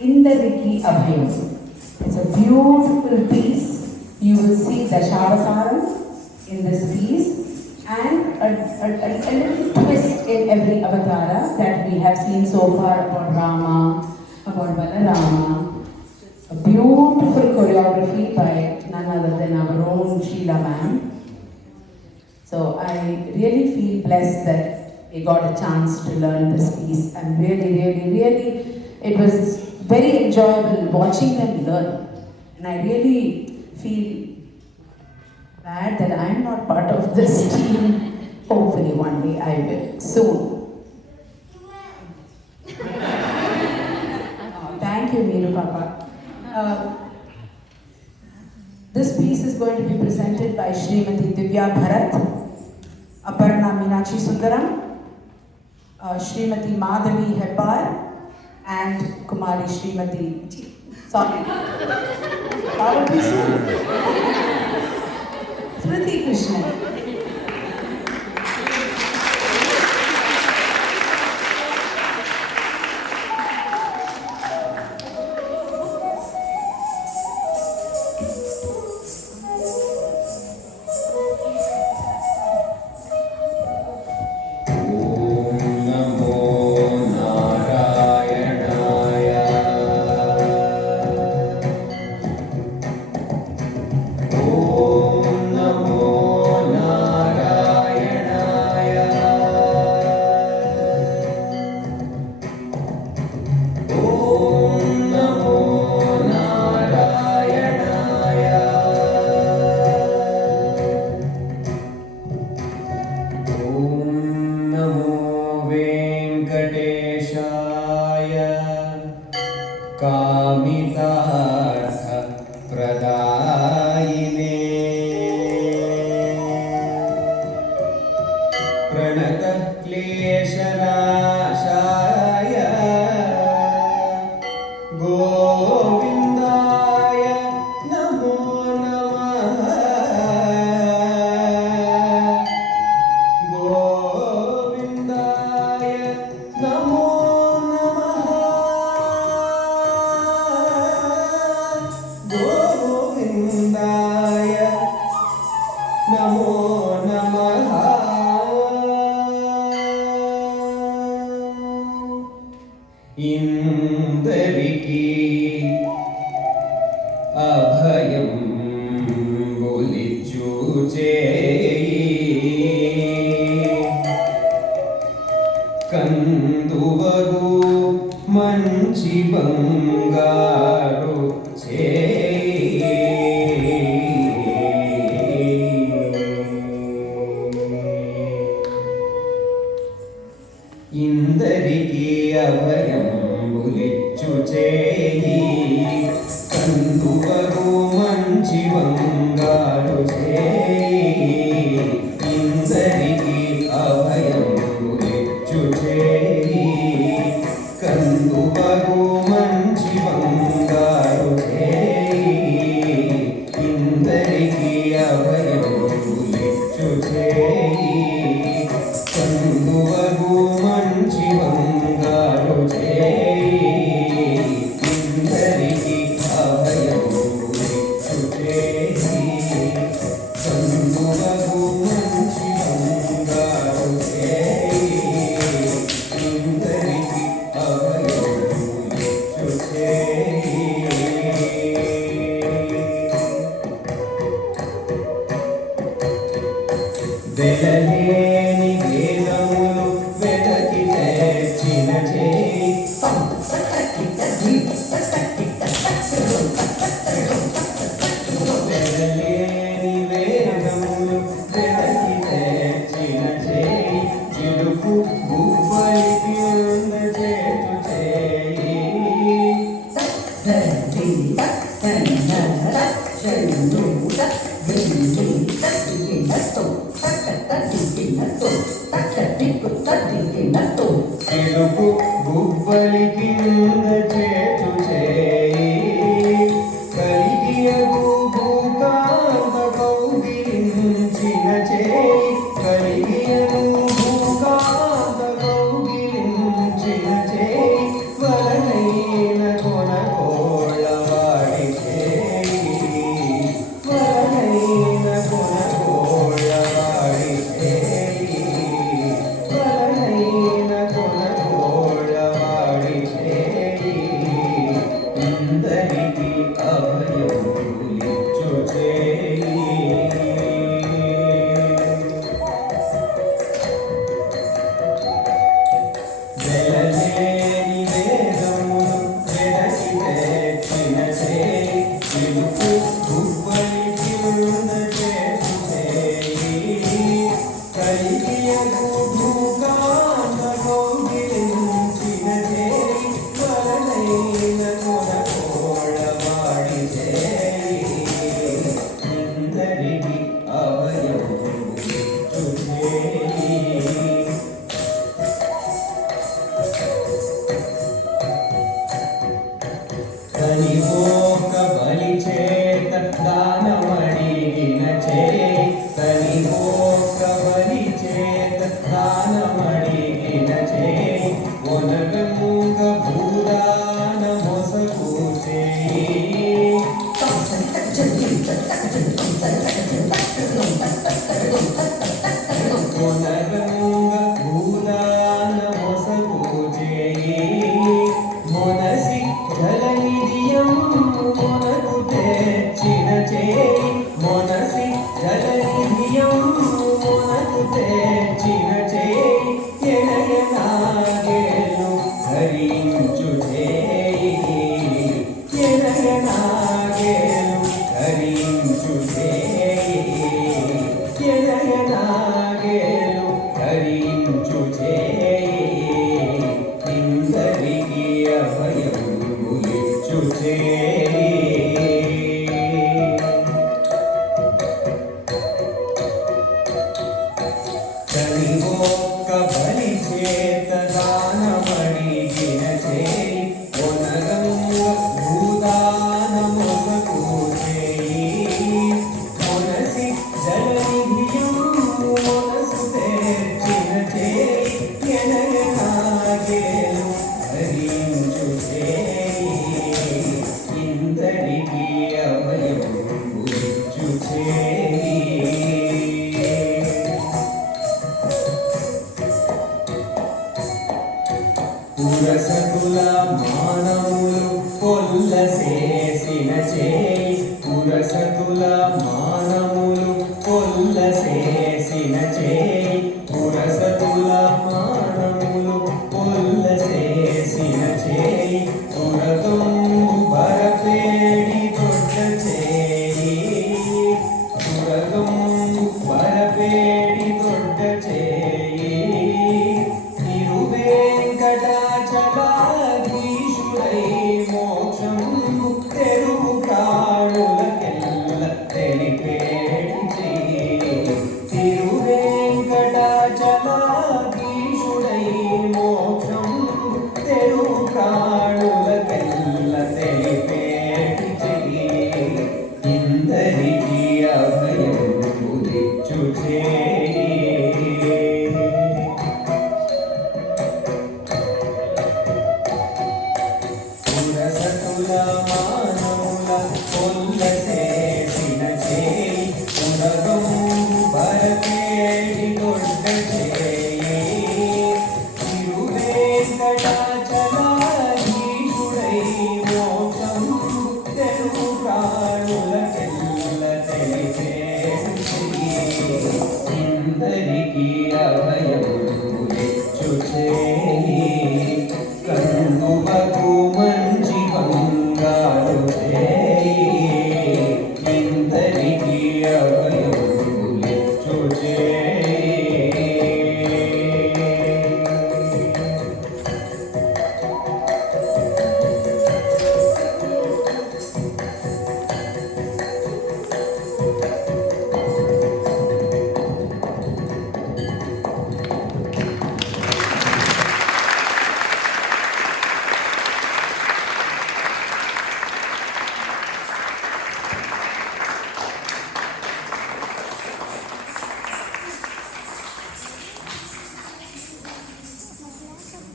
Indariki Abhayam. It's a beautiful piece. You will see Dashavataram in this piece and a little twist in every avatara that we have seen so far about Rama, about Balarama. A beautiful choreography by none other than our own Sheila ma'am. So I really feel blessed that we got a chance to learn this piece, and really, it was very enjoyable watching them learn. And I really feel bad that I'm not part of this team. Hopefully one day I will, soon. Thank you, Meeru Papa. This piece is going to be presented by Srimati Divya Bharat, Aparna Meenakshi Sundaram, Srimati Madhavi Hebbal, and Kumari Srimati. Sorry. Smriti Krishnan. ఇందరికి అభయం బొలిచూచే కందువగు మంచి బంగారు చే ఇందరికి అభయం బులిచ్చుచేయి కందువగు మంచి బంగారు చేయి ఇందరికి అభయం బులిచ్చుచేయి కందువగు మంచి బంగారు చేయి ఇందరికి అభయం బులిచ్చుచేయి కందువగు మంచి బంగారు చేయి ఇందరికి అభయం బులిచ్చుచేయి కందువగు మంచి బంగారు చేయి ఇందరికి అభయం బులిచ్చుచేయి వెలలేని వేదములు వెదకి తెచ్చిన చేయి వెలలేని వేదములు వెదకి తెచ్చిన చేయి చిలుకు గువ్వలికి చేతు చేయి చిలుకు గువ్వలికి చేతు చేయి ననున కోడవాడి చేయి ఇందరికి అభయము చేయి కనివోక బలి చేత దానమడిగిన చేయి కనివోక బలి చేత దానమడిగిన చేయి ఒనగముగ భూదాన మొసకు చేయి ఒనగముగ భూదాన మొసకు చేయి మొనసి జలనిధియం మొనకు తెచ్చిన చేయి మొనసి జలనిధియం మొనకు తెచ్చిన చేయి ఎనయనాగేలు ధరించు చేయి ఎనయనాగేలు ధరించు చేయి ఎనయనాగేలు ధరించు చేయి ఇందరికి అభయము ఇచ్చు చేయి కనివోక్క బలి చేత దానమడిగిన చేయి ఒనగంగ భూదాన మొసకు చేయి మొనసి జలనిధియం మొనసు తెచ్చిన చేయి ఎనయనాగేలు ధరించు చేయి ఇందరికి అభయము ఇచ్చు చేయి పురసతుల మానములు కొల్లసేసిన చేయి పురసతుల మానములు కొల్లసేసిన చేయి పురసతుల మానములు కొల్లసేసిన చేయి పురదొంగు బరపేడి దొడ్డ చేయి పురదొంగు బరపేడి దొడ్డ చేయి తిరువేంకటాచలాధీశుడై మోక్షం తెరువు కాణులకెల్ల తెలిపేటి చేయి తిరువేంకటాచలాధీశుడై మోక్షం తెరువు కాణులకెల్ల తెలిపేటి చేయి ఇందరికి అభయము ఇచ్చు చేయి పురసతుల మానముల కొల్లసేసిన చేయి పురగము బరపేడి దొడ్డ చేయి తిరువేంకటాచలాధీశుడై మోక్షం తెరువు ప్రాణులకెల్ల తెలిపేటి చేయి ఇందరికి అభయము ఇచ్చు చేయి కందువకు